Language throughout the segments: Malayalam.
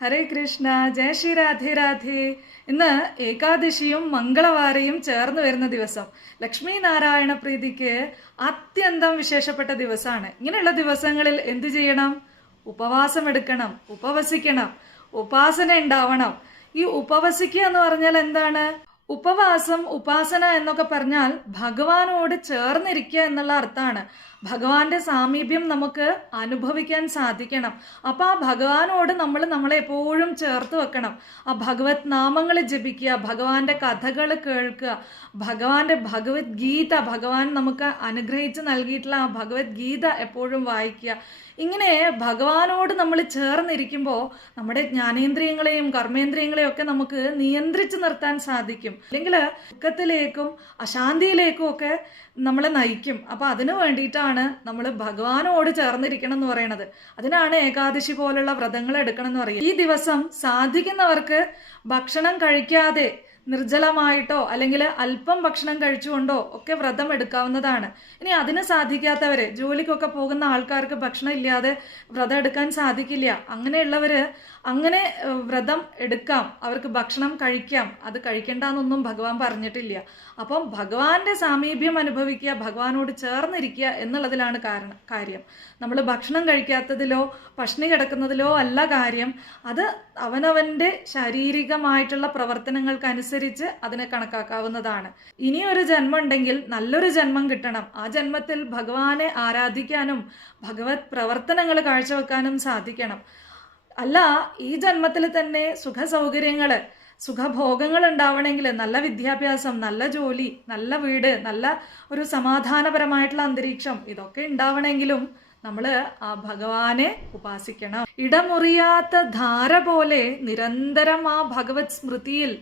ഹരേ കൃഷ്ണ, ജയ ശ്രീ രാധേ രാധേ. ഇന്ന് ഏകാദശിയും മംഗളവാരയും ചേർന്ന് വരുന്ന ദിവസം. ലക്ഷ്മി നാരായണ പ്രീതിക്ക് അത്യന്തം വിശേഷപ്പെട്ട ദിവസമാണ്. ഇങ്ങനെയുള്ള ദിവസങ്ങളിൽ എന്തു ചെയ്യണം? ഉപവാസം എടുക്കണം, ഉപവസിക്കണം, ഉപാസന ഉണ്ടാവണം. ഈ ഉപവസിക്കുക എന്ന് പറഞ്ഞാൽ എന്താണ്? ഉപവാസം, ഉപാസന എന്നൊക്കെ പറഞ്ഞാൽ ഭഗവാനോട് ചേർന്നിരിക്കുക എന്നുള്ള അർത്ഥമാണ്. ഭഗവാന്റെ സാമീപ്യം നമുക്ക് അനുഭവിക്കാൻ സാധിക്കണം. അപ്പൊ ആ ഭഗവാനോട് നമ്മളെ എപ്പോഴും ചേർത്ത് വെക്കണം. ആ ഭഗവത് നാമങ്ങൾ ജപിക്കുക, ഭഗവാന്റെ കഥകൾ കേൾക്കുക, ഭഗവാന്റെ ഭഗവത്ഗീത, ഭഗവാൻ നമുക്ക് അനുഗ്രഹിച്ച് നൽകിയിട്ടുള്ള ആ ഭഗവത്ഗീത എപ്പോഴും വായിക്കുക. ഇങ്ങനെ ഭഗവാനോട് നമ്മൾ ചേർന്നിരിക്കുമ്പോൾ നമ്മുടെ ജ്ഞാനേന്ദ്രിയങ്ങളെയും കർമ്മേന്ദ്രിയങ്ങളെയും ഒക്കെ നമുക്ക് നിയന്ത്രിച്ചു നിർത്താൻ സാധിക്കും. അല്ലെങ്കിൽ ദുഃഖത്തിലേക്കും അശാന്തിയിലേക്കും ഒക്കെ നമ്മളെ നയിക്കും. അപ്പൊ അതിനു വേണ്ടിയിട്ടാണ് നമ്മൾ ഭഗവാനോട് ചേർന്നിരിക്കണം എന്ന് പറയുന്നത്. അതിനാണ് ഏകാദശി പോലുള്ള വ്രതങ്ങൾ എടുക്കണം എന്ന് പറയുന്നത്. ഈ ദിവസം സാധിക്കുന്നവർക്ക് ഭക്ഷണം കഴിക്കാതെ നിർജ്ജലമായിട്ടോ അല്ലെങ്കിൽ അല്പം ഭക്ഷണം കഴിച്ചുകൊണ്ടോ ഒക്കെ വ്രതം എടുക്കാവുന്നതാണ്. ഇനി അതിന് സാധിക്കാത്തവര്, ജോലിക്കൊക്കെ പോകുന്ന ആൾക്കാർക്ക് ഭക്ഷണം ഇല്ലാതെ വ്രതം എടുക്കാൻ സാധിക്കില്ല. അങ്ങനെയുള്ളവര് അങ്ങനെ വ്രതം എടുക്കാം, അവർക്ക് ഭക്ഷണം കഴിക്കാം. അത് കഴിക്കേണ്ടെന്നൊന്നും ഭഗവാൻ പറഞ്ഞിട്ടില്ല. അപ്പം ഭഗവാന്റെ സാമീപ്യം അനുഭവിക്കുക, ഭഗവാനോട് ചേർന്നിരിക്കുക എന്നുള്ളതിലാണ് കാര്യം. നമ്മൾ ഭക്ഷണം കഴിക്കാത്തതിലോ പഷ്ണി കിടക്കുന്നതിലോ അല്ല കാര്യം. അത് അവനവന്റെ ശാരീരികമായിട്ടുള്ള പ്രവർത്തനങ്ങൾക്കനുസരിച്ച് അതിനെ കണക്കാക്കാവുന്നതാണ്. ഇനിയൊരു ജന്മം ഉണ്ടെങ്കിൽ നല്ലൊരു ജന്മം കിട്ടണം. ആ ജന്മത്തിൽ ഭഗവാനെ ആരാധിക്കാനും ഭഗവത് പ്രവർത്തനങ്ങൾ കാഴ്ചവെക്കാനും സാധിക്കണം. അല്ല, ഈ ജന്മത്തിൽ തന്നെ സുഖസൗകര്യങ്ങള്, സുഖഭോഗങ്ങൾ ഉണ്ടാവണമെങ്കിൽ, നല്ല വിദ്യാഭ്യാസം, നല്ല ജോലി, നല്ല വീട്, നല്ല ഒരു സമാധാനപരമായിട്ടുള്ള അന്തരീക്ഷം, ഇതൊക്കെ ഉണ്ടാവണമെങ്കിലും നമ്മൾ ആ ഭഗവാനെ ഉപാസിക്കണം. ഇടമുറിയാത്ത ധാര പോലെ നിരന്തരം ആ ഭഗവത് സ്മൃതിയിൽ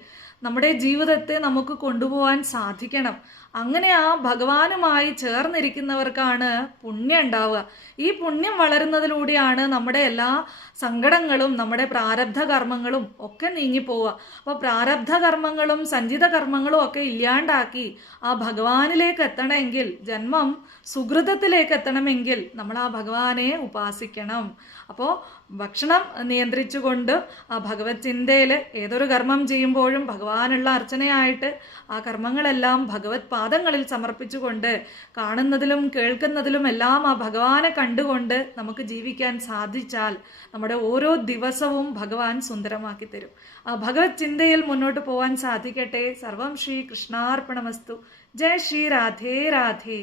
നമ്മുടെ ജീവിതത്തെ നമുക്ക് കൊണ്ടുപോകാൻ സാധിക്കണം. അങ്ങനെ ആ ഭഗവാനുമായി ചേർന്നിരിക്കുന്നവർക്കാണ് പുണ്യം ഉണ്ടാവുക. ഈ പുണ്യം വളരുന്നതിലൂടെയാണ് നമ്മുടെ എല്ലാ സങ്കടങ്ങളും നമ്മുടെ പ്രാരബ്ധ കർമ്മങ്ങളും ഒക്കെ നീങ്ങിപ്പോവുക. അപ്പോൾ പ്രാരബ്ധ കർമ്മങ്ങളും സഞ്ചിത കർമ്മങ്ങളും ഒക്കെ ഇല്ലാണ്ടാക്കി ആ ഭഗവാനിലേക്ക് എത്തണമെങ്കിൽ, ജന്മം സുകൃതത്തിലേക്ക് എത്തണമെങ്കിൽ നമ്മൾ ആ ഭഗവാനെ ഉപാസിക്കണം. അപ്പോൾ ഭക്ഷണം നിയന്ത്രിച്ചുകൊണ്ട് ആ ഭഗവത് ചിന്തയിൽ ഏതൊരു കർമ്മം ചെയ്യുമ്പോഴും ഭഗവാനുള്ള അർച്ചനയായിട്ട് ആ കർമ്മങ്ങളെല്ലാം ഭഗവത് പാദങ്ങളിൽ സമർപ്പിച്ചുകൊണ്ട് കാണുന്നതിലും കേൾക്കുന്നതിലും എല്ലാം ആ ഭഗവാനെ കണ്ടുകൊണ്ട് നമുക്ക് ജീവിക്കാൻ സാധിച്ചാൽ നമ്മുടെ ഓരോ ദിവസവും ഭഗവാൻ സുന്ദരമാക്കി തരും. ആ ഭഗവത് ചിന്തയിൽ മുന്നോട്ട് പോകാൻ സാധിക്കട്ടെ. സർവം ശ്രീ കൃഷ്ണാർപ്പണമസ്തു. ജയ ശ്രീ രാധേ രാധേ.